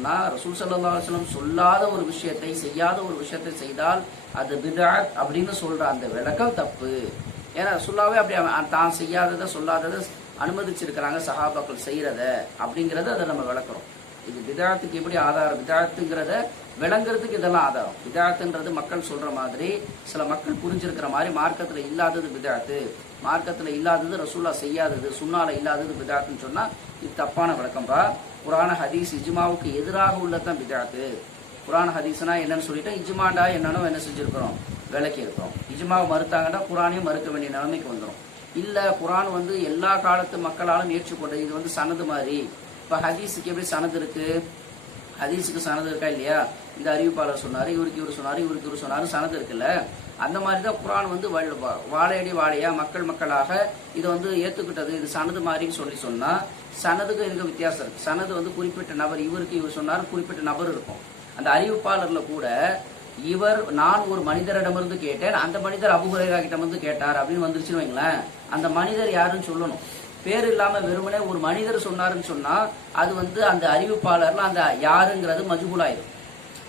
சொன்னால் ரசூல் சல்லா அலுவலம் சொல்லாத ஒரு விஷயத்தை செய்யாத ஒரு விஷயத்தை செய்தால் அது பிதாத் அப்படின்னு சொல்கிற அந்த விளக்கம் தப்பு. ஏன்னா ரசூல்லாவே அப்படி அவன் தான் செய்யாததை சொல்லாததை அனுமதிச்சிருக்கிறாங்க சஹாபாக்கள் செய்கிறத அப்படிங்கிறத அதை நம்ம விளக்குறோம். இது விதாத்துக்கு எப்படி ஆதாரம்? விதாத்துங்கிறத விளங்குறதுக்கு இதெல்லாம் ஆதாரம். விதாத்துன்றது மக்கள் சொல்கிற மாதிரி சில மக்கள் புரிஞ்சிருக்கிற மாதிரி மார்க்கத்தில் இல்லாதது விதாத்து மார்க்கத்தில் இல்லாதது ரசூல்லா செய்யாதது சுண்ணால இல்லாதது பிதாத்துன்னு சொன்னால் இது தப்பான விளக்கம்பா குரான ஹதீஸ் இஜ்மாவுக்கு எதிராக உள்ளதான் பிதாத்து குரான் ஹதீஸ்னா என்னன்னு சொல்லிட்டு இஜ்மாண்டா என்னன்னு என்ன செஞ்சிருக்கிறோம்? விளக்கி இருக்கிறோம். இஜ்மாவை மறுத்தாங்கன்னா குரானையும் மறுக்க வேண்டிய நிலைமைக்கு வந்துடும் இல்லை குரான் வந்து எல்லா காலத்து மக்களாலும் ஏற்றுக்கொண்டது இது வந்து சனது மாதிரி. இப்போ ஹதீஸுக்கு எப்படி சனது இருக்கு? ஹதீஸுக்கு சனது இருக்கா இல்லையா? இந்த அறிவிப்பாளர் சொன்னார் இவருக்கு இவர் சொன்னார் இவருக்கு இவர் சொன்னாரு சனது இருக்குல்ல? அந்த மாதிரி தான் குரான் வந்து வாழையடி வாழையா மக்கள் மக்களாக இதை வந்து ஏத்துக்கிட்டது. இது சனது மாதிரின்னு சொல்லி சொன்னா சனதுக்கு இதுக்கு வித்தியாசம் இருக்கு? சனது வந்து குறிப்பிட்ட நபர் இவருக்கு இவர் சொன்னாரு குறிப்பிட்ட நபர் இருக்கும். அந்த அறிவிப்பாளர்ல கூட இவர் நான் ஒரு மனிதரிடமிருந்து கேட்டேன் அந்த மனிதர் அபுகுரேரா கிட்டமிருந்து வந்து கேட்டார் அப்படின்னு வந்துருச்சுன்னு வைங்களேன். அந்த மனிதர் யாருன்னு சொல்லணும். பேர் இல்லாம வெறுமனே ஒரு மனிதர் சொன்னாருன்னு சொன்னா அது வந்து அந்த அறிவிப்பாளர்னா அந்த யாருங்கிறது மஜ்பூலாயிரும்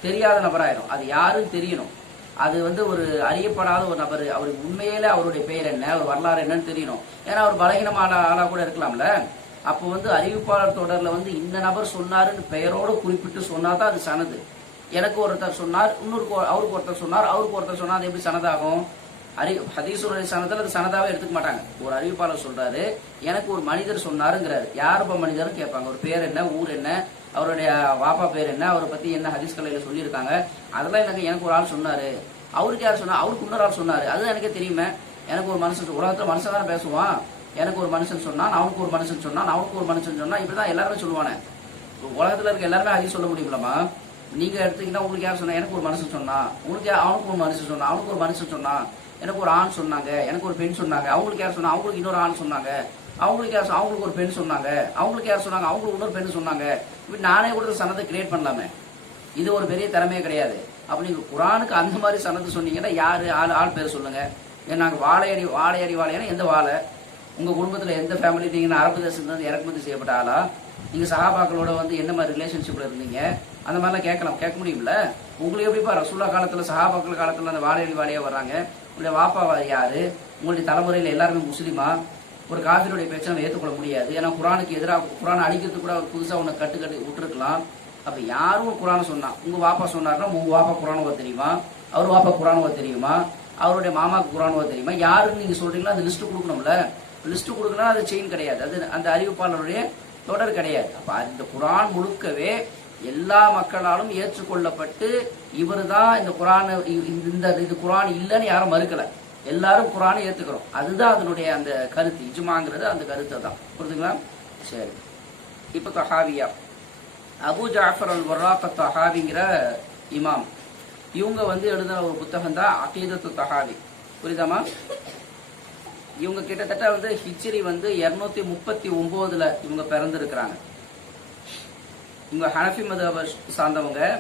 தெரியாத நபராயிரும். அது யாருன்னு தெரியணும். அது வந்து ஒரு அறியப்படாத ஒரு நபர். அவருக்கு உண்மையில அவருடைய பெயர் என்ன அவர் வரலாறு என்னன்னு தெரியணும். ஏன்னா அவர் பலகீனமான ஆளா கூட இருக்கலாம்ல. அப்போ வந்து அறிவிப்பாளர் தொடர்ல வந்து இந்த நபர் சொன்னாருன்னு பெயரோடு குறிப்பிட்டு சொன்னாதான் அது சனது. எனக்கு ஒருத்தர் சொன்னார் இன்னொரு அவருக்கு ஒருத்தர் சொன்னார் அவருக்கு ஒருத்தர் சொன்னால் அது எப்படி சனதாகும்? அறி ஹதீசுடைய சனத்தில் அது சனதாவே எடுத்துக்க மாட்டாங்க. ஒரு அறிவிப்பாளர் சொல்றாரு எனக்கு ஒரு மனிதர் சொன்னாருங்கிறாரு. யாருப்பா மனிதர்னு கேட்பாங்க. ஒரு பேர் என்ன ஊர் என்ன அவருடைய வாப்பா பேர் என்ன? அவரை பத்தி என்ன ஹதீஸ் கலையில சொல்லியிருக்காங்க. அதெல்லாம் எனக்கு எனக்கு ஒரு ஆள் சொன்னாரு. அவருக்கு யார் சொன்னா? அவருக்கு இன்னொரு ஆள் சொன்னாரு. அது எனக்கே தெரியுமே. எனக்கு ஒரு மனுஷன் சொ- உலகத்துல மனுஷன் தானே பேசுவான். எனக்கு ஒரு மனுஷன் சொன்னான் அவனுக்கு ஒரு மனுஷன் சொன்னான் அவனுக்கு ஒரு மனுஷன் சொன்னா இப்படிதான் எல்லாருமே சொல்லுவானே. உலகத்துல இருக்க எல்லாருமே ஹதீஸ் சொல்ல முடியுமில்லமா நீங்க எடுத்துக்கிட்டா உங்களுக்கு யார் சொன்னா? எனக்கு ஒரு மனுஷன் சொன்னா. உனக்கு அவனுக்கு ஒரு மனுஷன் சொன்னா. அவனுக்கு ஒரு மனுஷன் சொன்னா. எனக்கு ஒரு ஆண் சொன்னாங்க. எனக்கு ஒரு பெண் சொன்னாங்க. அவங்களுக்கு யார் சொன்னா? அவங்களுக்கு இன்னொரு ஆண் சொன்னாங்க. அவங்களுக்கு யார் அவங்களுக்கு ஒரு பெண் சொன்னாங்க. அவங்களுக்கு யார் சொன்னாங்க? அவங்களுக்கு இன்னொரு பெண் சொன்னாங்க. இப்படி நானே கூட சனத்தை கிரியேட் பண்ணலாமே. இது ஒரு பெரிய திறமையே கிடையாது. அப்போ நீங்கள் குரானுக்கு அந்த மாதிரி சனத்து சொன்னீங்கன்னா யார்? ஆள் ஆள் பேர் சொல்லுங்க. ஏன்னா நாங்க வாழையடி வாழையடி வாழையான எந்த வாழை? உங்கள் குடும்பத்தில் எந்த ஃபேமிலி நீங்கள் அரபு தேசத்துல இருந்து இறக்குமதி செய்யப்பட்ட ஆளா? நீங்கள் சகாபாக்களோட வந்து என்ன மாதிரி ரிலேஷன்ஷிப்பில் இருந்தீங்க? அந்த மாதிரிலாம் கேட்கலாம். கேட்க முடியும்ல? உங்களுக்கு எப்படிப்பா ரசூல்லா காலத்தில் சகாபாக்கள் காலத்தில் அந்த வாழையடி வாழையாக வர்றாங்க. உங்களுடைய வாப்பா யார்? உங்களுடைய தலைமுறையில் எல்லாருமே முஸ்லீமா? ஒரு காஃபிருடைய பேச்சை நம்ம ஏற்றுக்கொள்ள முடியாது. ஏன்னா குரானுக்கு எதிராக குரான் அடிக்கிறதுக்கு கூட அவர் புதுசாக ஒன்று கட்டு கட்டு விட்டுருக்கலாம். அப்போ யாரும் குரானை சொன்னா? உங்கள் வாப்பா சொன்னார்னா உங்கள் வாப்பா குரானுவா தெரியுமா? அவர் வாப்பா குரானுவா தெரியுமா? அவருடைய மாமாக்கு குரானுவா தெரியுமா? யாருன்னு நீங்கள் சொல்கிறீங்களோ அந்த லிஸ்ட்டு கொடுக்கணும்ல. லிஸ்ட்டு கொடுக்கணும் அது செயின் கிடையாது. அது அந்த அறிவிப்பாளருடைய தொடர் கிடையாது. அப்போ இந்த குரான் முழுக்கவே எல்லா மக்களாலும் ஏற்றுக்கொள்ளப்பட்டு இவர் தான் இந்த குரான் இந்த இது குரான் இல்லைன்னு யாரும் மறுக்கலை. எல்லாரும் குரானை ஏத்துக்கிறோம். அதுதான் அதனுடைய அந்த கருத்து. இஜ்மாங்கிறது அந்த கருத்தை தான். புரியுதுங்களா சரி. இப்ப தஹாவியா. அபு ஜாஃபர் அல் வர்ராக்க தஹாவிங்கிற இமாம். இவங்க வந்து எழுதின ஒரு புத்தகம் தான் அகீதத்து தஹாவி. புரியுதாமா இவங்க கிட்டத்தட்ட வந்து ஹிஜ்ரி வந்து இருநூத்தி முப்பத்தி ஒன்பதுல இவங்க பிறந்திருக்கிறாங்க. இவங்க ஹனஃபி மதஹப சார்ந்தவங்க.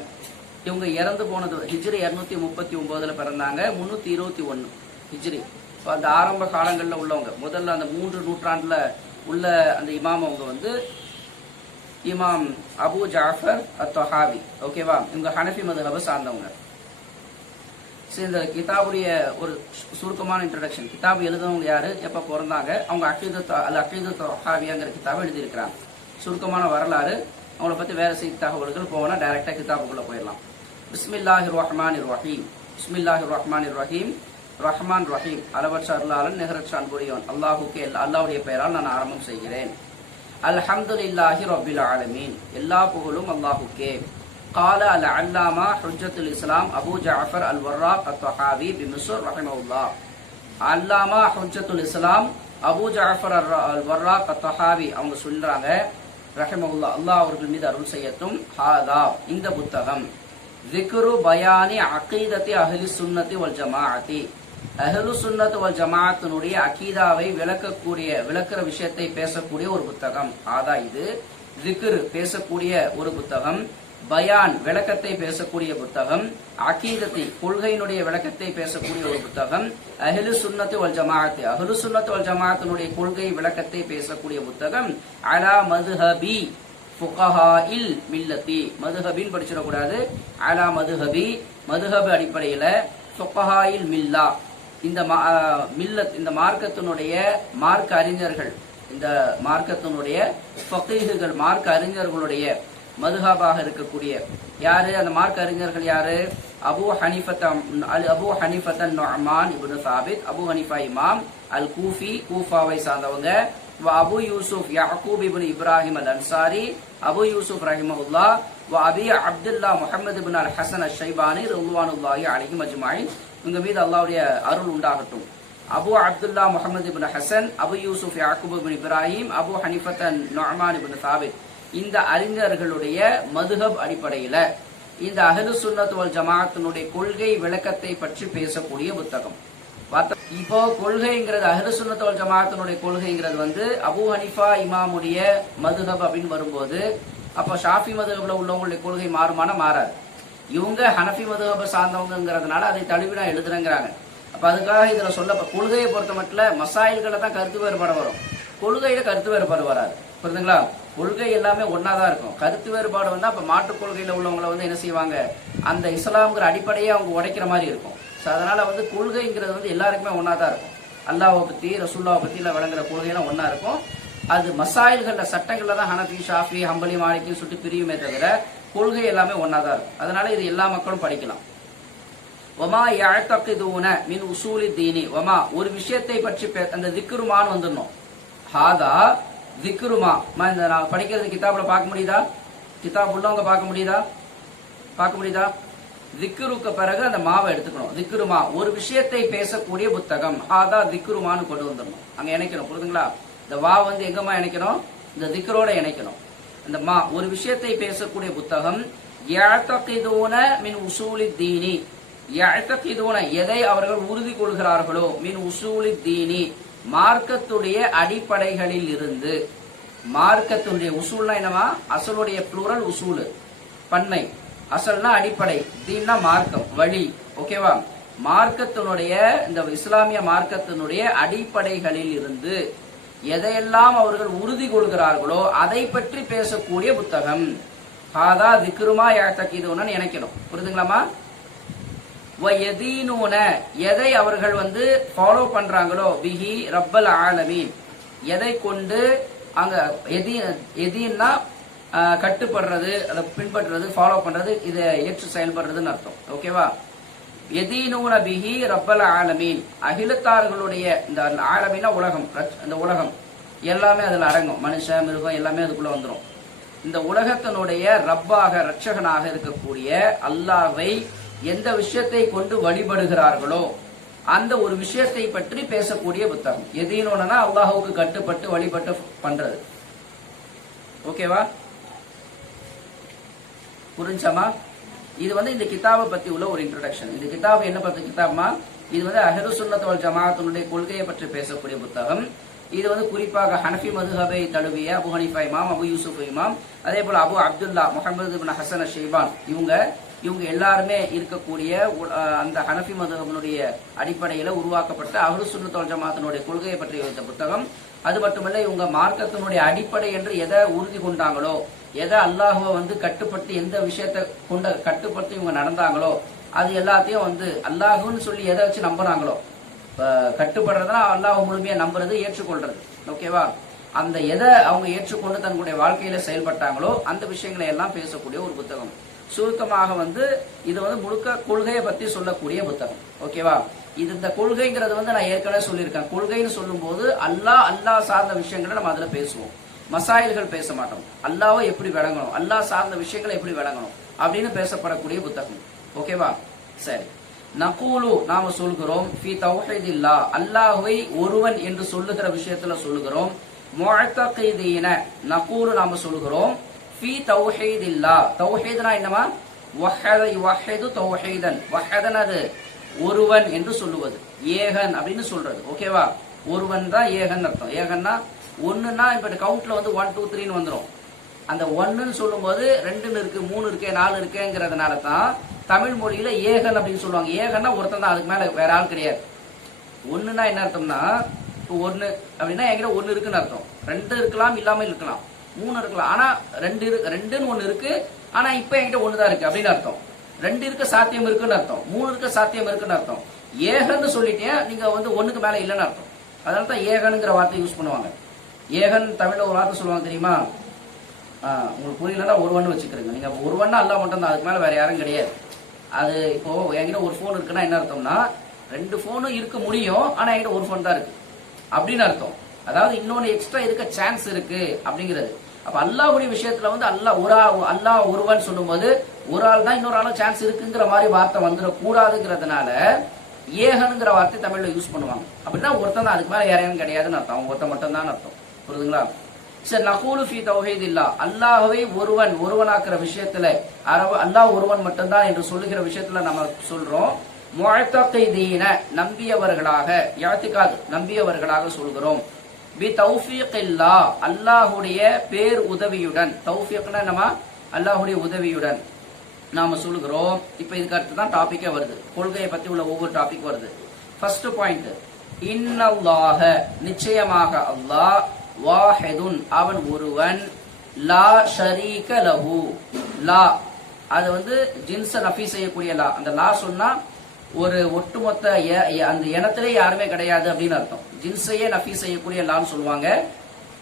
இவங்க இறந்து போனது ஹிஜ்ரி இருநூத்தி முப்பத்தி ஒன்பதுல பிறந்தாங்க. முன்னூத்தி இருபத்தி ஒன்னு ஹிஜ்ரி. இப்போ அந்த ஆரம்ப காலங்களில் உள்ளவங்க முதல்ல அந்த மூன்று நூற்றாண்டில் உள்ள அந்த இமாம் அவங்க வந்து இமாம் அபு ஜாஃபர் அத்தஹாவி ஓகேவா இவங்க ஹனஃபி மதுஹப சார்ந்தவங்க. சரி இந்த கிதாபுடைய ஒரு சுருக்கமான இன்ட்ரடக்ஷன் கிதாப் எழுதுனவங்க யாரு? எப்ப பிறந்தாங்க? அவங்க அக்கீதத் அல்ல அக்கீதத் ஹாவியாங்கிற கிதாபை எழுதியிருக்கிறாங்க. சுருக்கமான வரலாறு. அவங்கள பத்தி வேற செய்தி தகவல்கள் போனால் டைரெக்டாக கிதாபுக்குள்ளே போயிடலாம். பிஸ்மில்லாஹிர் ரஹ்மானிர் ரஹீம். பிஸ்மில்லாஹிர் ரஹ்மானிர் ரஹீம். ரஹ்மான் ரஹீம் அளவற்ற அருளாளன் நிகரற்ற அன்புடையவன் அல்லாஹுக்கு எல்லா- அல்லாஹ்வுடைய பெயரால் நான் ஆரம்பம் செய்கிறேன் அல்ஹம்துலில்லாஹி ரப்பில் ஆலமீன் எல்லா புகழும் அல்லாஹுக்கே قال العلامة حجة الإسلام أبو جعفر الوراق الطحاوي بمصر رحمه الله அல்லாமா ஹுஜத்துல் இஸ்லாம் அபு ஜாஃபர் அர்- அல் வர்ராக் அத்தஹாவி அவங்க சொல்றாங்க ரஹிமஹுல்லா அல்லாஹ் அவர்கள் மீது அருள் செய்யட்டும் ஹாதா இந்த புத்தகம் ذكر பயானி அகீதத்தி அஹ்லி சுன்னத்தி வல் ஜமாஅத்தி அஹலு சுன்னத் வல் ஜமாத்தினுடைய அகீதாவை விளக்கக்கூடிய விளக்குற விஷயத்தை பேசக்கூடிய ஒரு புத்தகம். ஆதா இது. திக்ரு பேசக்கூடிய ஒரு புத்தகம். பயான் விளக்கத்தை பேசக்கூடிய புத்தகம். அகீதத்தை கொள்கையினுடைய விளக்கத்தை பேசக்கூடிய ஒரு புத்தகம். அஹிலு சுன்னத்து வல் ஜமாத் அஹிலு சுன்னத்து வல் ஜமாத்தினுடைய கொள்கை விளக்கத்தை பேசக்கூடிய புத்தகம். அலா மதுஹபி ஃபுகஹாயில் மில்லத்தி. மதுஹபின்னு படிச்சிடக்கூடாது. அலா மதுஹபி. மதுஹபு அடிப்படையில் ஃபுகஹாயில் மில்லா. இந்த மா- மில்லத் இந்த மார்க்கத்தினுடைய மார்க்க அறிஞர்கள் இந்த மார்க்கத்தினுடைய ஃபகீஹுகள் மார்க்க அறிஞர்களுடைய மதுகாபாக இருக்கக்கூடிய யாரு? அந்த மார்க் அறிஞர்கள் யாரு? அபு ஹனிஃபத் அபு ஹனிஃபத்தன் நொஹமான் இப்னு சாபித் அபு ஹனிஃபா இமாம் அல் கூஃபி கூஃபாவை சார்ந்தவங்க. Abu Yusuf Yaqub ibn Ibrahim al Ansari Abu Yusuf ரஹிமஹுல்லா Abi Abdullah Muhammad bin al Hasan ash Shaybani Shaybani ரஹ்வானுல்லாஹி அலைஹிம் இவங்க மீது அல்லாவுடைய அருள் உண்டாகட்டும். Abu Abdullah Muhammad ibn Hasan Abu Yusuf Yaqub bin Ibrahim Abu ஹனிஃபத்தன் Numan ibn Thabit. இந்த அறிஞர்களுடைய மதுஹப் அடிப்படையில இந்த அகது சுன்னத் வல் ஜமாத்தினுடைய கொள்கை விளக்கத்தை பற்றி பேசக்கூடிய புத்தகம். இப்போ கொள்கைங்கிறது அஹ்லு சுன்னத் வல் ஜமாத்தினுடைய கொள்கைங்கிறது வந்து அபு ஹனிஃபா இமாமுடைய மதுஹப் அப்படின்னு வரும்போது அப்ப ஷாஃபி மதுஹப்ல உள்ளவங்களுடைய கொள்கை மாறுமான மாறாது. இவங்க ஹனஃபி மதுஹப சார்ந்தவங்கிறதுனால அதை தழுவினா எழுதுறேங்கிறாங்க. அப்ப அதுக்காக இதுல சொல்ல கொள்கையை பொறுத்த மட்டும் மசாயில்களை தான் கருத்து வேறுபாடு வரும். கொள்கையில கருத்து வேறுபாடு வராது. புரியுதுங்களா? கொள்கை எல்லாமே ஒன்னாதான் இருக்கும். கருத்து வேறுபாடு வந்தா அப்ப மாற்றுக் கொள்கையில உள்ளவங்களை வந்து என்ன செய்வாங்க? அந்த இஸ்லாம்ங்கிற அடிப்படையே அவங்க உடைக்கிற மாதிரி இருக்கும். ஸோ அதனால வந்து கொள்கைங்கிறது வந்து எல்லாருக்குமே ஒன்னா தான் இருக்கும். அல்லாவை பத்தி ரசூல்லாவை பத்தி எல்லாம் விளங்குற கொள்கையெல்லாம் ஒன்னா இருக்கும். அது மசாயில்கள்ல சட்டங்கள்ல தான் ஹனஃபி ஷாஃபி ஹம்பலி மாலிக்கின்னு சொல்லிட்டு பிரியுமே தவிர கொள்கை எல்லாமே ஒன்னா தான் இருக்கும். அதனால இது எல்லா மக்களும் படிக்கலாம். ஒமா யாழ்த்தக்கிதூன மின் உசூலி தீனி. ஒமா ஒரு விஷயத்தை பற்றி பே- அந்த திக்ருமான்னு வந்துடணும். ஹாதா திக்ருமா. இந்த நான் படிக்கிறது கிதாப்ல பார்க்க முடியுதா? கிதாப் உள்ளவங்க பார்க்க முடியுதா? பார்க்க முடியுதா? திக்ருக்கு பிறகு அந்த மாவை எடுத்துக்கணும். திக்ருமா ஒரு விஷயத்தை பேசக்கூடிய புத்தகம். ஹாதா திக்ருமான்னு கொண்டு வந்துடணும். அங்க இணைக்கணும். புரியுதுங்களா? இந்த வா வந்து எங்கம்மா இணைக்கணும்? இந்த திக்ரோட இணைக்கணும். இந்த மா ஒரு விஷயத்தை பேசக்கூடிய புத்தகம் யாழ்த்தகிதூன மின் உசூலி தீனி யாழ்த்தகிதூன எதை அவர்கள் உறுதி கொள்கிறார்களோ மின் உசூலி தீனி மார்க்கத்துடைய அடிப்படைகளில் இருந்து மார்க்கத்துடைய உசூல்னா என்னவா? அசலுடைய ப்ளூரல் உசூல். பன்மை. அசல்னா அடிப்படை. தீன்னா மார்க்கம் வழி. ஓகேவா? மார்க்கத்தினுடைய இந்த இஸ்லாமிய மார்க்கத்தினுடைய அடிப்படைகளில் இருந்து எதையெல்லாம் அவர்கள் உறுதி கொள்கிறார்களோ அதை பற்றி பேசக்கூடிய புத்தகம். ஹாதா திக்ருமா யாத்தக்கிதுன்னு நினைக்கணும். புரிதுங்களாமா வயதீனூன எதை அவர்கள் வந்து ஃபாலோ பண்றாங்களோ பிஹி ரப்பல் ஆலமீன். எதை கொண்டு அங்க எதி எதீன்னா கட்டுப்படுறது அதை பின்பற்றுறது ஃபாலோ பண்றது இதை ஏற்று செயல்படுறதுன்னு அர்த்தம். ஓகேவா? எதீனூன பிஹி ரப்பல் ஆலமீன். அகிலத்தார்களுடைய இந்த ஆலமீனா உலகம் இந்த உலகம். எல்லாமே அதுல அடங்கும் மனுஷன் மிருகம் எல்லாமே அதுக்குள்ள வந்துரும். இந்த உலகத்தினுடைய ரப்பாக ரட்சகனாக இருக்கக்கூடிய அல்லாவை எந்த விஷயத்தை கொண்டு வழிபடுகிறார்களோ அந்த ஒரு விஷயத்தை பற்றி பேசக்கூடிய புத்தகம். எதீனோனா அல்லாஹுக்கு கட்டுப்பட்டு வழிபட்டு பண்றது. ஓகேவா? புரிஞ்சமா? இது வந்து இந்த கிதாபை பத்தி உள்ள ஒரு இன்ட்ரடக்ஷன் இந்த கிதாப் என்ன பத்தி கிதாப்மா இது வந்து அஹரு சுன்னத் ஜமாத்தினுடைய கொள்கையை பற்றி பேசக்கூடிய புத்தகம். இது வந்து குறிப்பாக ஹனஃபி மதுஹபை தழுவிய அபு ஹனிஃபா இமாம் அபு யூசுப் இமாம் அதே போல அபு அப்துல்லா முகமது பின் ஹசன் ஷெய்பான் இவங்க இவங்க எல்லாருமே இருக்கக்கூடிய உ- அந்த ஹனஃபி மதுஹபனுடைய அடிப்படையில உருவாக்கப்பட்ட அஹரு சுன்னத் ஜமாத்தினுடைய கொள்கையை பற்றி வைத்த புத்தகம். அது மட்டுமல்ல இவங்க மார்க்கத்தினுடைய அடிப்படை என்று எதை உறுதி கொண்டாங்களோ எதை அல்லாஹுவை வந்து கட்டுப்பட்டு எந்த விஷயத்தை கொண்ட கட்டுப்பட்டு இவங்க நடந்தாங்களோ அது எல்லாத்தையும் வந்து அல்லாஹுன்னு சொல்லி எதை வச்சு நம்புறாங்களோ கட்டுப்படுறதுனா அல்லாஹ் முழுமையா நம்புறது ஏற்றுக்கொள்றது. ஓகேவா? அந்த எதை அவங்க ஏற்றுக்கொண்டு தன்னுடைய வாழ்க்கையில செயல்பட்டாங்களோ அந்த விஷயங்களை எல்லாம் பேசக்கூடிய ஒரு புத்தகம். சுருக்கமாக வந்து இது வந்து முழுக்க கொள்கையை பத்தி சொல்லக்கூடிய புத்தகம். ஓகேவா? இது இந்த கொள்கைங்கிறது வந்து நான் ஏற்கனவே சொல்லியிருக்கேன். கொள்கைன்னு சொல்லும்போது அல்லாஹ் அல்லாஹ் சார்ந்த விஷயங்களை நம்ம அதுல பேசுவோம். மசாயில்கள் பேச மாட்டோம் அல்லாவை எப்படி விளங்கணும்? அல்லாஹ் சார்ந்த விஷயங்களை எப்படி விளங்கணும்? அப்படின்னு பேசப்படக்கூடிய புத்தகம். ஓகேவா? சரி. நகூலு நாம சொல்கிறோம் ஃபி தௌஹீதில்லா. அல்லாஹ்வை ஒருவன் என்று சொல்லுகிற விஷயத்துல சொல்லுகிறோம் முஅத்தகீதீன. நகூலு நாம சொல்லுகிறோம் ஃபி தௌஹீதில்லா. தௌஹீத்னா என்னமா வஹத யுவஹிது தௌஹீதன். வஹதன் அது ஒருவன் என்று சொல்லுவது. ஏகன் அப்படின்னு சொல்றது. ஓகேவா? ஒருவன் தான் ஏகன் அர்த்தம். ஏகன்னா ஒன்றுன்னா இப்போ இந்த கவுண்ட்ல வந்து ஒன் டூ த்ரீன்னு வந்துடும் அந்த ஒன்றுன்னு சொல்லும்போது ரெண்டுன்னு இருக்குது மூணு இருக்கே நாலு இருக்கேங்கிறதுனால தான் தமிழ் மொழியில் ஏகன் அப்படின்னு சொல்லுவாங்க. ஏகன்னா ஒருத்தன் தான் அதுக்கு மேலே வேற ஆள் கிடையாது. ஒன்றுன்னா என்ன அர்த்தம்னா இப்போ ஒன்று அப்படின்னா என்கிட்ட ஒன்று இருக்குன்னு அர்த்தம். ரெண்டு இருக்கலாம் இல்லாமல் இருக்கலாம். மூணு இருக்கலாம். ஆனால் ரெண்டு ரெண்டுன்னு ஒன்று இருக்குது ஆனால் இப்போ என்கிட்ட ஒன்று தான் இருக்குது அப்படின்னு அர்த்தம். ரெண்டு இருக்க சாத்தியம் இருக்குன்னு அர்த்தம். மூணு இருக்க சாத்தியம் இருக்குன்னு அர்த்தம். ஏகன்னு சொல்லிட்டேன் நீங்கள் வந்து ஒன்றுக்கு மேலே இல்லைன்னு அர்த்தம். அதனால தான் ஏகனுங்கிற வார்த்தை யூஸ் பண்ணுவாங்க. ஏகன் தமிழ்ல ஒரு வார்த்தை சொல்லுவாங்க தெரியுமா? உங்களுக்கு புரியலன்னா ஒருவன் வச்சுக்கிறேங்க நீங்க ஒருவன்னா அல்லா மட்டும் தான் அதுக்கு மேல வேற யாரும் கிடையாது. அது இப்போ என்கிட்ட ஒரு ஃபோன் இருக்குன்னா என்ன அர்த்தம்னா ரெண்டு ஃபோனும் இருக்க முடியும் ஆனா என்கிட்ட ஒரு ஃபோன் தான் இருக்கு. அப்படின்னு அர்த்தம். அதாவது இன்னொன்னு எக்ஸ்ட்ரா இருக்க சான்ஸ் இருக்கு அப்படிங்கிறது. அப்ப அல்லாஹ்வுடைய விஷயத்துல வந்து அல்லாஹ் ஒரு ஆ- அல்லாஹ் ஒருவன் சொல்லும்போது ஒரு ஆள் தான் இன்னொரு ஆளும் சான்ஸ் இருக்குங்கிற மாதிரி வார்த்தை வந்துடக்கூடாதுங்கிறதுனால ஏகனுங்கிற வார்த்தை தமிழ்ல யூஸ் பண்ணுவாங்க. அப்படின்னா ஒருத்தன் தான். அதுக்கு மேல யாரையும் கிடையாதுன்னு அர்த்தம். ஒருத்தன் மட்டும் தான் அர்த்தம். புரியுதுங்களா? சரி நகூலு ஃபி தௌஹீத் இல்லா அல்லாஹவை ஒருவன் ஒருவனாக்குற விஷயத்துல அரவ அல்லாஹ் ஒருவன் மட்டும்தான் என்று சொல்லுகிற விஷயத்துல நம்ம சொல்றோம். முஅத்தகீதீன நம்பியவர்களாக யாத்திகாத் நம்பியவர்களாக சொல்கிறோம். பி தௌஃபீக் இல்லா அல்லாஹுடைய பேர் உதவியுடன். தௌஃபீக்னா நம்ம அல்லாஹுடைய உதவியுடன் நாம சொல்லுகிறோம் இப்ப இதுக்கு அடுத்து தான் டாபிக்கே வருது. கொள்கையை பத்தி உள்ள ஒவ்வொரு டாபிக் வருது. ஃபர்ஸ்ட் பாயிண்ட் இன்னல்லாஹ நிச்சயமாக அல்லாஹ் வாஹெதுன் அவன் ஒருவன் லா ஷரீக லஹு. லா அது வந்து ஜின்ஸை நஃபி செய்யக்கூடிய லா. அந்த லா சொன்னா ஒரு ஒட்டுமொத்த எ- அந்த இனத்திலே யாருமே கிடையாது அப்படின்னு அர்த்தம். ஜின்ஸையே நஃபி செய்யக்கூடிய லான்னு சொல்லுவாங்க.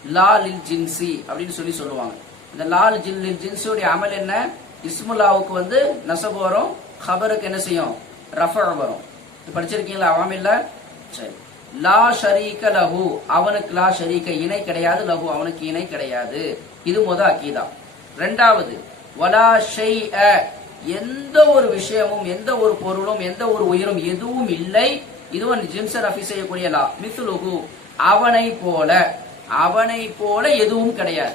லா லில் ஜின்சி அப்படின்னு சொல்லி சொல்லுவாங்க. இந்த லால் ஜில் லில் ஜின்ஸுடைய அமல் என்ன? இஸ்முல்லாவுக்கு வந்து நசபு வரும் ஹபருக்கு என்ன செய்யும்? ரஃப வரும். படிச்சிருக்கீங்களா? அவாமில்ல? சரி. லா ஷரீக லஹு. அவனுக்கு லா ஷரீக இணை கிடையாது லஹு அவனுக்கு இணை கிடையாது. இது முத அக்கீதா ரெண்டாவது வலா ஷெய் எந்த ஒரு விஷயமும் எந்த ஒரு பொருளும் எந்த ஒரு உயிரும் எதுவும் இல்லை. இதுவும் ஜிம்ச ரஃபி செய்யக்கூடிய லா. மிஸ்லுஹு. அவனை போல அவனை போல எதுவும் கிடையாது.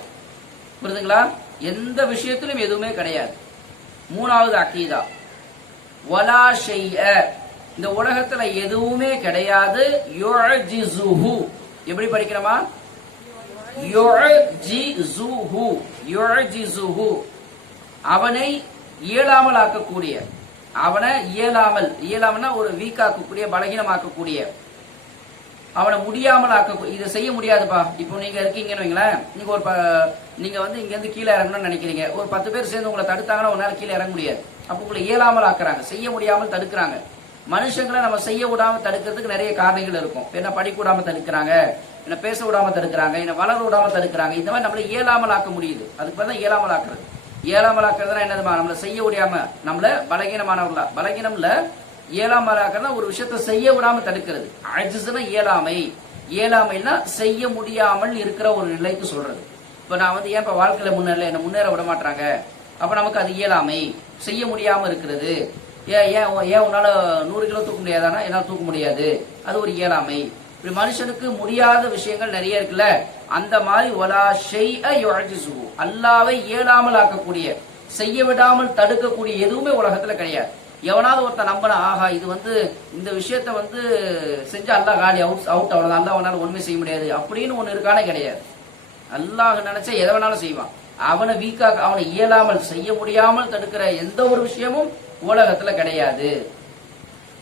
புரியுதுங்களா எந்த விஷயத்திலும் எதுவுமே கிடையாது. மூணாவது அக்கீதா வலா ஷெய்ய இந்த உலகத்துல எதுவுமே கிடையாது. எப்படி படிக்கிறோமா? அவனை இயலாமல் ஆக்கக்கூடிய அவனை இயலாமல் இயலாமல்னா ஒரு வீக் ஆக்கக்கூடிய பலகீனமாக்கக்கூடிய அவனை முடியாமல் ஆக்க இதை செய்ய முடியாதுப்பா. இப்போ நீங்க இருக்கீங்கன்னு வைங்களேன் நீங்க ஒரு ப- நீங்க வந்து இங்க இருந்து கீழே இறங்கணும்னு நினைக்கிறீங்க. ஒரு பத்து பேர் சேர்ந்து உங்களை தடுத்தாங்கன்னா உங்களால கீழே இறங்க முடியாது. அப்ப உங்களை இயலாமல் ஆக்குறாங்க செய்ய முடியாமல் தடுக்கிறாங்க. மனுஷங்களை நம்ம செய்ய விடாம தடுக்கிறதுக்கு நிறைய காரணங்கள் இருக்கும். என்ன படிக்க விடாம தடுக்கிறாங்க என்ன பேச விடாம தடுக்கிறாங்க என்ன வளர விடாம தடுக்கிறாங்க இந்த மாதிரி நம்மள இயலாமல் ஆக்க முடியுது. அதுக்கு தான் இயலாமல் ஆக்குறது இயலாமல் ஆக்குறதுனா என்னதுமா நம்மள செய்ய விடாம நம்மள பலகீனமானவர்களா பலகீனம்ல இயலாமல் ஆக்குறதுனா ஒரு விஷயத்த செய்ய விடாம தடுக்கிறது. அஜிஸ்னா இயலாமை. இயலாமைனா செய்ய முடியாமல் இருக்கிற ஒரு நிலைக்கு சொல்றது. இப்ப நான் வந்து ஏன் இப்ப வாழ்க்கையில முன்னேறல என்ன முன்னேற விட மாட்டாங்க அப்ப நமக்கு அது இயலாமை. செய்ய முடியாம இருக்கிறது. ஏன் ஏன் ஏன் உன்னால நூறு கிலோ தூக்க முடியாதானா? என்னால் தூக்க முடியாது. அது ஒரு இயலாமை. இப்படி மனுஷனுக்கு முடியாத விஷயங்கள் நிறைய இருக்குல்ல? அந்த மாதிரி ஒலா ஷெய்அ அல்லாவை இயலாமல் ஆக்கக்கூடிய செய்ய விடாமல் தடுக்கக்கூடிய எதுவுமே உலகத்துல கிடையாது. எவனாவது ஒருத்தன் நம்பினா ஆஹா இது வந்து இந்த விஷயத்த வந்து செஞ்சு அல்லாஹ் காலி அவுட் அவுட் அவ்வளவுதான். அல்லாஹ் அவனால ஒண்ணுமே செய்ய முடியாது. அப்படின்னு ஒண்ணு இருக்கானே கிடையாது. அல்லாஹ் நினைச்சா எதை வேணாலும் செய்வான். அவனை வீக்காக அவனை இயலாமல் செய்ய முடியாமல் தடுக்கிற எந்த ஒரு விஷயமும் உலகத்துல கிடையாது.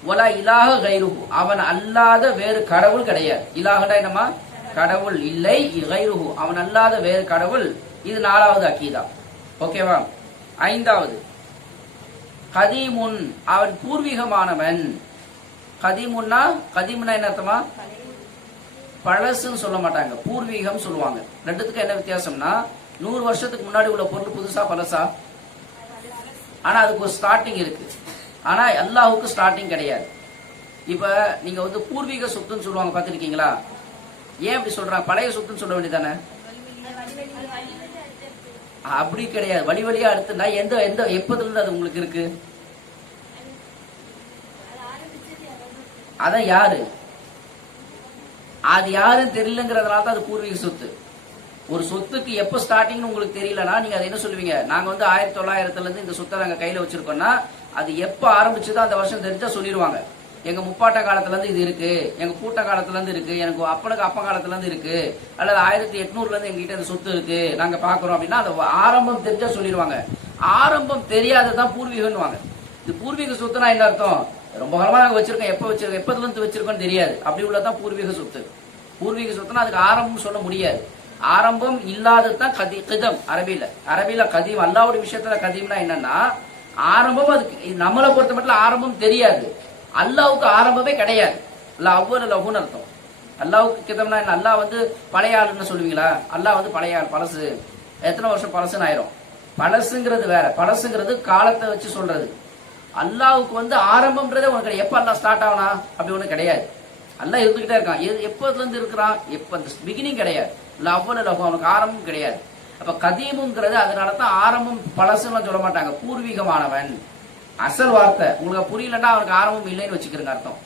ஒலா இலாக கைருகு அவன் அல்லாத வேறு கடவுள் கிடையாது. இலாகடா என்னமா கடவுள் இல்லை கைருகு அவன் அல்லாத வேறு கடவுள். இது நாலாவது அக்கீதா ஓகேவா? ஐந்தாவது. கதீமுன். அவன் பூர்வீகமானவன். கதீமுன்னா கதீம்னா என்ன அர்த்தமா? பழசுன்னு சொல்ல மாட்டாங்க. பூர்வீகம் சொல்லுவாங்க. ரெண்டுத்துக்கு என்ன வித்தியாசம்னா நூறு வருஷத்துக்கு முன்னாடி உள்ள பொருள் புதுசா பழசா? ஆனா அதுக்கு ஒரு ஸ்டார்டிங் இருக்கு. ஆனா அல்லாஹுக்கு ஸ்டார்டிங் கிடையாது. இப்ப நீங்க வந்து பூர்வீக சொத்துன்னு சொல்லுவாங்க பாத்திருக்கீங்களா ஏன் அப்படி சொல்றாங்க பழைய சொத்துன்னு சொல்ல வேண்டியதானே? அப்படி கிடையாது. வழி வழியா அடுத்துனா எந்த எந்த எப்பதுல இருந்து அது உங்களுக்கு இருக்கு? அதான் யாரு? அது யாருன்னு தெரியலங்கிறதுனால தான் அது பூர்வீக சொத்து. ஒரு சொத்துக்கு எப்ப ஸ்டார்டிங்னு உங்களுக்கு தெரியலனா நீங்க அதை என்ன சொல்லுவீங்க? நாங்க வந்து ஆயிரத்தி தொள்ளாயிரத்துல இருந்து இந்த சொத்தை நாங்க கையில வச்சிருக்கோம்னா அது எப்ப ஆரம்பிச்சதோ அந்த வருஷம் தெரிஞ்சா சொல்லிடுவாங்க. எங்க முப்பாட்ட காலத்துல இருந்து இது இருக்கு எங்க பூட்ட காலத்துல இருந்து இருக்கு எனக்கு அப்பனுக்கு அப்ப காலத்துல இருந்து இருக்கு அல்லது ஆயிரத்தி எட்நூறுல இருந்து எங்ககிட்ட இந்த சொத்து இருக்கு நாங்க பாக்குறோம் அப்படின்னா அது ஆரம்பம் தெரிஞ்சா சொல்லிடுவாங்க. ஆரம்பம் தெரியாததான் பூர்வீகம்னுவாங்க இது பூர்வீக சொத்துனா என்ன அர்த்தம்? ரொம்ப காலமா நாங்க வச்சிருக்கோம் எப்ப வச்சிருக்கோம் எப்பதுல இருந்து வச்சிருக்கோம்னு தெரியாது. அப்படி உள்ளதான் பூர்வீக சொத்து. பூர்வீக சொத்துனா அதுக்கு ஆரம்பம் சொல்ல முடியாது. ஆரம்பம் இல்லாதது தான் கதி கிதம் அரபியில. அரபியில கதீம் அல்லாவுடைய விஷயத்துல கதீம்னா என்னன்னா ஆரம்பம் அதுக்கு இது நம்மளை பொறுத்த மட்டும் ஆரம்பம் தெரியாது. அல்லாவுக்கு ஆரம்பமே கிடையாது. அல்ல அவ்வளவு லகுன்னு அர்த்தம். அல்லாவுக்கு கிதம்னா என்ன? அல்லா வந்து பழைய ஆளுன்னு சொல்லுவீங்களா? அல்லாஹ் வந்து பழைய ஆள் பழசு. எத்தனை வருஷம் பழசுன்னு ஆயிரும். பழசுங்கிறது வேற. பழசுங்கிறது காலத்தை வச்சு சொல்றது. அல்லாவுக்கு வந்து ஆரம்பம்ன்றதே உனக்கு கிடையாது. எப்ப அல்லாஹ் ஸ்டார்ட் ஆகனா? அப்படி ஒண்ணு கிடையாது. அல்லா இருந்துகிட்டே இருக்கான். எது இருந்து இருக்கிறான்? எப்ப அந்த பிகினிங் கிடையாது. லவ்வில் அவ்வளவு அவனுக்கு ஆரம்பம் கிடையாது. அப்ப கதீமுங்கிறது அதனால தான் ஆரம்பம் பழசுலாம் சொல்ல மாட்டாங்க. பூர்வீகமானவன். அசல் வார்த்தை. உங்களுக்கு புரியலன்னா அவனுக்கு ஆரம்பம் இல்லைன்னு வச்சுக்கிறங்க அர்த்தம்.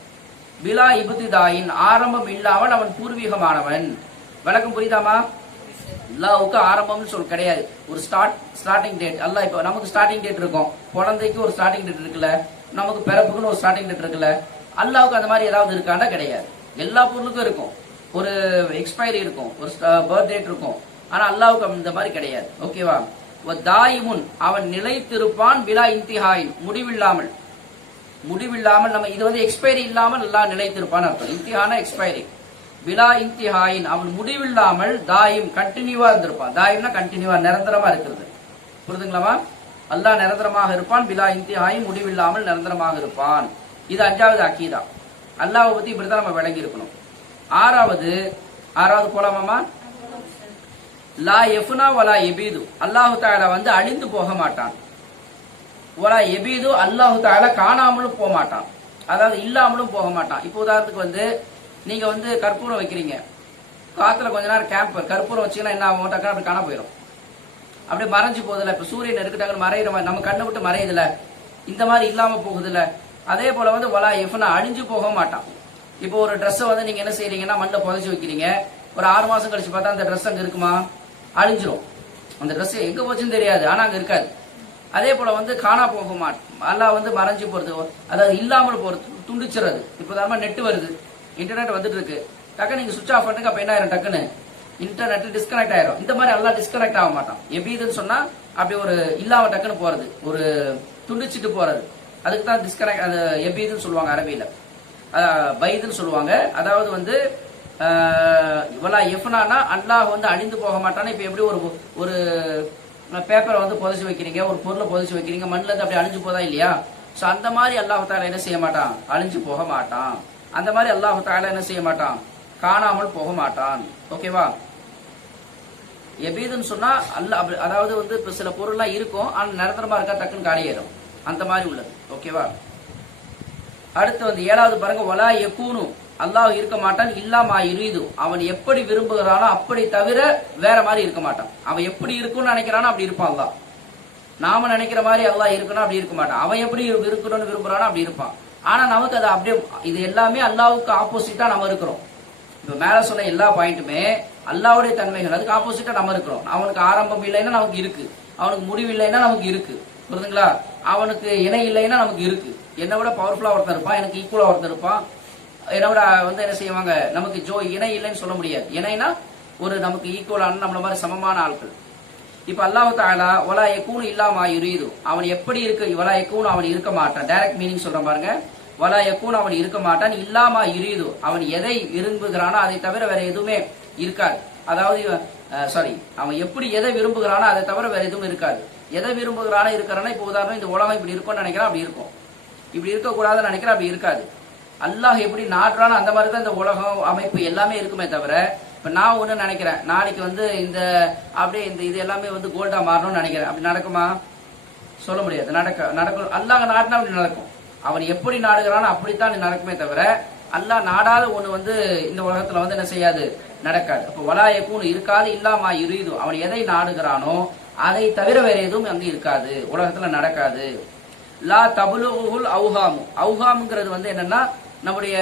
பிலா இபுத்திதாயின் ஆரம்பம் இல்லாமல் அவன் பூர்வீகமானவன். விளக்கம் புரியுதாமா அல்லாவுக்கு ஆரம்பம்னு சொல் கிடையாது. ஒரு ஸ்டார்ட் ஸ்டார்டிங் டேட் அல்லாஹ் இப்போ நமக்கு ஸ்டார்டிங் டேட் இருக்கும். குழந்தைக்கு ஒரு ஸ்டார்டிங் டேட் இருக்குல்ல? நமக்கு பிறப்புக்குன்னு ஒரு ஸ்டார்டிங் டேட் இருக்குல்ல? அல்லாவுக்கு அந்த மாதிரி ஏதாவது இருக்காண்டா கிடையாது. எல்லா பொருளுக்கும் இருக்கும். ஒரு எக்ஸ்பைரி இருக்கும் ஒரு பர்த் டேட் இருக்கும். ஆனா அல்லாவுக்கு இந்த மாதிரி கிடையாது. ஓகேவா தாயிமுன் அவன் நிலைத்திருப்பான் விலா இன்திஹாயின் முடிவில்லாமல். முடிவில்லாமல் நம்ம இது வந்து எக்ஸ்பைரி இல்லாமல் எல்லாம் நிலைத்திருப்பான் அர்த்தம். இன்திஹானா எக்ஸ்பைரி விலா இன்திஹாயின் அவன் முடிவில்லாமல் தாயும் கண்டினியூவா இருந்திருப்பான். தாயிம்னா கண்டினியூவா நிரந்தரமா இருக்கிறது. புரிதுங்களாமா அல்லாஹ் நிரந்தரமாக இருப்பான் பிலா இன்திஹாயின் முடிவில்லாமல் நிரந்தரமாக இருப்பான். இது அஞ்சாவது அக்கீதா அல்லாவை பத்தி இப்படிதான் நம்ம விளங்கி இருக்கணும் ஆறாவது ஆறாவது போலாமாமா லா எஃப்னா வலா எபீது. அல்லாஹு தாலா வந்து அழிந்து போக மாட்டான். வலா எபீது அல்லாஹு தாலா காணாமலும் போக மாட்டான். அதாவது இல்லாமலும் போக மாட்டான். இப்போ உதாரணத்துக்கு வந்து நீங்க வந்து கற்பூரம் வைக்கிறீங்க. காத்துல கொஞ்ச நேரம் கேம்ப் கற்பூரம் வச்சீங்கன்னா என்ன ஆகும்? டக்குனு அப்படி காண போயிடும் அப்படியே மறைஞ்சு போகுதுல இப்ப சூரியன் இருக்கட்டாங்க மறையிற மாதிரி நம்ம கண்ணை விட்டு மறையுதுல இந்த மாதிரி இல்லாம போகுதுல அதே போல வந்து வலா எஃப்னா அழிஞ்சு போக மாட்டான். இப்போ ஒரு ட்ரெஸ்ஸை வந்து நீங்க என்ன செய்கிறீங்கன்னா மண்ணில் புதைச்சி வைக்கிறீங்க. ஒரு ஆறு மாசம் கழிச்சு பார்த்தா அந்த ட்ரெஸ் அங்க இருக்குமா? அழிஞ்சிரும். அந்த ட்ரெஸ் எங்க போச்சுன்னு தெரியாது ஆனா அங்க இருக்காது. அதே போல வந்து காணா போக மாட்டோம் வந்து மறைஞ்சு போறது அதாவது இல்லாமல் போறது துண்டிச்சிறது. இப்போ தான் நெட் வருது. இன்டர்நெட் வந்துட்டு இருக்கு. டக்குன்னு நீங்க சுவிச் ஆஃப் பண்ணுங்க அப்ப என்ன ஆயிரும் டக்குன்னு? இன்டர்நெட் டிஸ்கனெக்ட் ஆயிரும். இந்த மாதிரி எல்லாம் டிஸ்கனெக்ட் ஆக மாட்டான். எப்படி இதுன்னு சொன்னா அப்படி ஒரு இல்லாம டக்குன்னு போறது. ஒரு துண்டிச்சிட்டு போறது. அதுக்கு தான் டிஸ்கனெக்ட் அது எபீதுன்னு சொல்லுவாங்க அரபியில. பைதுன்னு சொல்லுவாங்க. அதாவது வந்து அஹ், இவலா எஃப்னானா அல்லாஹ் வந்து அழிந்து போக மாட்டானா இப்போ எப்படி ஒரு ஒரு பேப்பரை வந்து புதைச்சி வைக்கிறீங்க ஒரு பொருளை புதைச்சி வைக்கிறீங்க மண்ணில் இருந்து அப்படி அழிஞ்சு போதா இல்லையா? ஸோ அந்த மாதிரி அல்லாஹ் தாலா என்ன செய்ய மாட்டான்? அழிஞ்சு போக மாட்டான். அந்த மாதிரி அல்லாஹ் தாலா என்ன செய்ய மாட்டான்? காணாமல் போக மாட்டான். ஓகேவா எபீதுன்னு சொன்னா அல்ல அதாவது வந்து இப்போ சில பொருள்லாம் இருக்கும் ஆனால் நிரந்தரமா இருக்கா டக்குன்னு காலியாயிடும். அந்த மாதிரி உள்ளது. ஓகேவா அடுத்து வந்து ஏழாவது பாருங்க வலா எக்கூனு அல்லாஹ் இருக்க மாட்டான் இல்லாமா இருது அவன் எப்படி விரும்புகிறானோ அப்படி தவிர வேற மாதிரி இருக்க மாட்டான். அவன் எப்படி இருக்கும்னு நினைக்கிறானோ அப்படி இருப்பான் அல்லாஹ். நாம நினைக்கிற மாதிரி அல்லாஹ் இருக்கணும் அப்படி இருக்க மாட்டான். அவன் எப்படி இருக்கணும்னு விரும்புறானோ அப்படி இருப்பான். ஆனா நமக்கு அது அப்படியே இது எல்லாமே அல்லாவுக்கு ஆப்போசிட்டா நம்ம இருக்கிறோம். இப்ப மேல சொன்ன எல்லா பாயிண்ட்டுமே அல்லாவுடைய தன்மைகள். அதுக்கு ஆப்போசிட்டா நம்ம இருக்கிறோம். அவனுக்கு ஆரம்பம் இல்லைன்னா நமக்கு இருக்கு. அவனுக்கு முடிவு இல்லைன்னா நமக்கு இருக்கு. புரியுதுங்களா? அவனுக்கு இணை இல்லைன்னா நமக்கு இருக்கு. என்னை விட பவர்ஃபுல்லாக ஒருத்தர் இருப்பான் எனக்கு ஈக்குவலாக ஒருத்தர் இருப்பான். என்னை விட வந்து என்ன செய்வாங்க? நமக்கு ஜோ இணை இல்லைன்னு சொல்ல முடியாது. இணைனா ஒரு நமக்கு ஈக்குவலான நம்மள மாதிரி சமமான ஆட்கள். இப்போ அல்லாஹ் தாலா ஒலா எக்கூனு இல்லாமா யுரீது. அவன் எப்படி இருக்கு ஒலா எக்கூனு அவன் இருக்க மாட்டான். டைரக்ட் மீனிங் சொல்ற பாருங்க. ஒலா எக்கூனு அவன் இருக்க மாட்டான் இல்லாமா யுரீது. அவன் எதை விரும்புகிறானோ அதை தவிர வேற எதுவுமே இருக்காது. அதாவது சாரி அவன் எப்படி எதை விரும்புகிறானோ அதை தவிர வேற எதுவும் இருக்காது. எதை விரும்புகிறானோ இருக்கிறானா இப்போ உதாரணம் இந்த உலகம் இப்படி இருக்கும்னு நினைக்கிறான் அப்படி இருக்கும். இப்படி இருக்கக்கூடாதுன்னு நினைக்கிறேன் அப்படி இருக்காது. அல்லாஹ் எப்படி நாடுறானோ அந்த மாதிரி தான் இந்த உலகம் அமைப்பு எல்லாமே இருக்குமே தவிர இப்ப நான் ஒண்ணு நினைக்கிறேன். நாளைக்கு வந்து இந்த அப்படியே இந்த இது எல்லாமே வந்து கோல்டா மாறணும்னு நினைக்கிறேன். அப்படி நடக்குமா? சொல்ல முடியாது. நடக்க நடக்கும் அல்லாஹ் நாட்டினா அப்படி நடக்கும். அவன் எப்படி நாடுகிறானோ அப்படித்தான் நடக்குமே தவிர அல்லாஹ் நாடாத ஒண்ணு வந்து இந்த உலகத்துல வந்து என்ன செய்யாது? நடக்காது. அப்போ வலாயக்கூன் இருக்காது இல்லாமா இருது அவன் எதை நாடுகிறானோ அதை தவிர வேற எதுவும் அங்க இருக்காது. உலகத்துல நடக்காது. லா தபுலுகுல் அவுஹாமு. அவுஹாம்ங்கிறது வந்து என்னன்னா நம்முடைய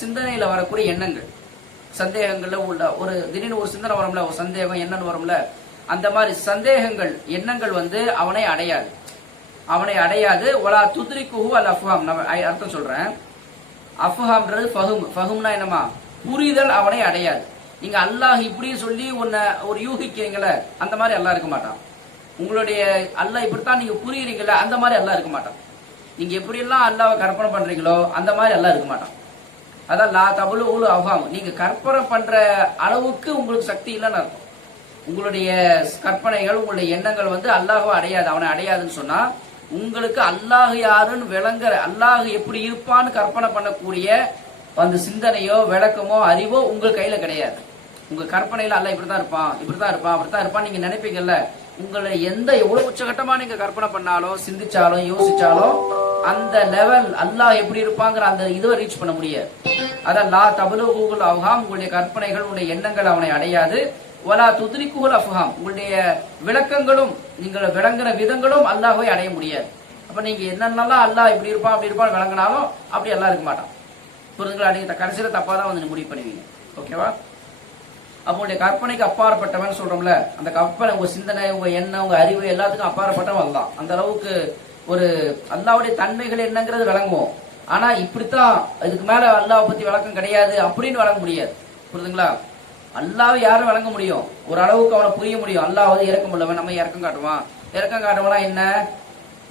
சிந்தனையில வரக்கூடிய எண்ணங்கள். சந்தேகங்கள்ல உள்ள ஒரு திடீர்னு ஒரு சிந்தனை வரும்ல ஒரு சந்தேகம் என்னன்னு வரும்ல அந்த மாதிரி சந்தேகங்கள் எண்ணங்கள் வந்து அவனை அடையாது. அவனை அடையாது. ஒலா துத்ரிக்குஹு அல் அஃப்ஹாம். நம்ம அர்த்தம் சொல்றேன். அஃப்ஹாம்ன்றது ஃபஹும். ஃபஹும்னா என்னமா புரிதல் அவனை அடையாது. நீங்க அல்லாஹ் இப்படி சொல்லி உன்னை ஒரு யூகிக்கிறீங்களே அந்த மாதிரி அல்லாஹ் இருக்க மாட்டான். உங்களுடைய அல்லாஹ் இப்படித்தான் நீங்க புரியுறீங்களே அந்த மாதிரி அல்லாஹ் இருக்க மாட்டான். நீங்க எப்படியெல்லாம் அல்லாவை கற்பனை பண்றீங்களோ அந்த மாதிரி அல்லாஹ் இருக்க மாட்டான். அதான் லா தபுலு உலு அஃபாம். நீங்க கற்பனை பண்ற அளவுக்கு உங்களுக்கு சக்தி இல்லைன்னு அர்த்தம். உங்களுடைய கற்பனைகள் உங்களுடைய எண்ணங்கள் வந்து அல்லாஹோ அடையாது. அவனை அடையாதுன்னு சொன்னா உங்களுக்கு அல்லாஹ் யாருன்னு விளங்குற அல்லாஹ் எப்படி இருப்பான்னு கற்பனை பண்ணக்கூடிய அந்த சிந்தனையோ விளக்கமோ அறிவோ உங்க கையில கிடையாது. உங்க கற்பனையில அல்ல இப்படிதான் இருப்பான் இப்படிதான் இருப்பான் அப்படித்தான் இருப்பான் நீங்க நினைப்பீங்கல்ல உங்களை எந்த எவ்வளவு உச்சகட்டமா நீங்க கற்பனை பண்ணாலும் சிந்திச்சாலும் யோசிச்சாலும் அந்த லெவல் அல்லாஹ் எப்படி இருப்பாங்கிற அந்த இதுவை ரீச் பண்ண முடியாது. அதெல்லாம் தபுலு கூகுள் அவ்ஹாம் உங்களுடைய கற்பனைகள் உங்களுடைய எண்ணங்கள் அவனை அடையாது. ஒலா துத்ரிக்குகள் அஃப்ஹாம் உங்களுடைய விளக்கங்களும் நீங்கள் விளங்குற விதங்களும் அல்லாஹை அடைய முடியாது. அப்ப நீங்க என்னென்னலாம் அல்லாஹ் இப்படி இருப்பான் அப்படி இருப்பான் விளங்கினாலும் அப்படி எல்லாம் இருக்க மாட்டான். புரிஞ்சுங்களா? நீங்க கடைசியில தப்பா தான் வந்து முடிவு பண்ணுவீங்க. ஓகேவா? அப்போ கற்பனைக்கு அப்பாற்பட்டவன் சொல்றோம்ல அந்த கற்பனை உங்க சிந்தனை உங்க எண்ணம் உங்க அறிவு எல்லாத்துக்கும் அப்பாற்பட்டவன் தான் அந்த அளவுக்கு ஒரு அல்லாவுடைய தன்மைகள் என்னங்கிறது விளங்குவோம். ஆனா இப்படித்தான் இதுக்கு மேல அல்லாஹ் பத்தி விளக்கம் கிடையாது அப்படின்னு வழங்க முடியாது. புரியுதுங்களா? அல்லாஹ் யாரும் வழங்க முடியும்? ஒரு அளவுக்கு அவனை புரிய முடியும். அல்லாஹ் வந்து இறக்கம் உள்ளவன் நம்ம இறக்கம் காட்டுவான். இறக்கம் காட்டுவானா என்ன?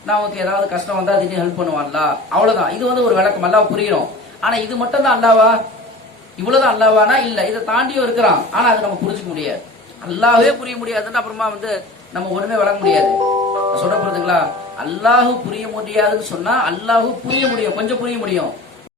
நான் உனக்கு ஏதாவது கஷ்டம் வந்தா திடீர்னு ஹெல்ப் பண்ணுவான்ல. அவ்வளவுதான். இது வந்து ஒரு விளக்கம். அல்லாவை புரியணும் ஆனா இது மட்டும் தான் அல்லாவா இவ்வளவுதான் அல்லாவானா இல்ல. இதை தாண்டியும் இருக்கிறான். ஆனா அது நம்ம புரிஞ்சுக்க முடியாது. அல்லாவே புரிய முடியாதுன்னு அப்புறமா வந்து நம்ம ஒண்ணுமே வழங்க முடியாது. சொல்ல போறதுங்களா? அல்லாஹு புரிய முடியாதுன்னு சொன்னா அல்லாஹு புரிய முடியும். கொஞ்சம் புரிய முடியும்.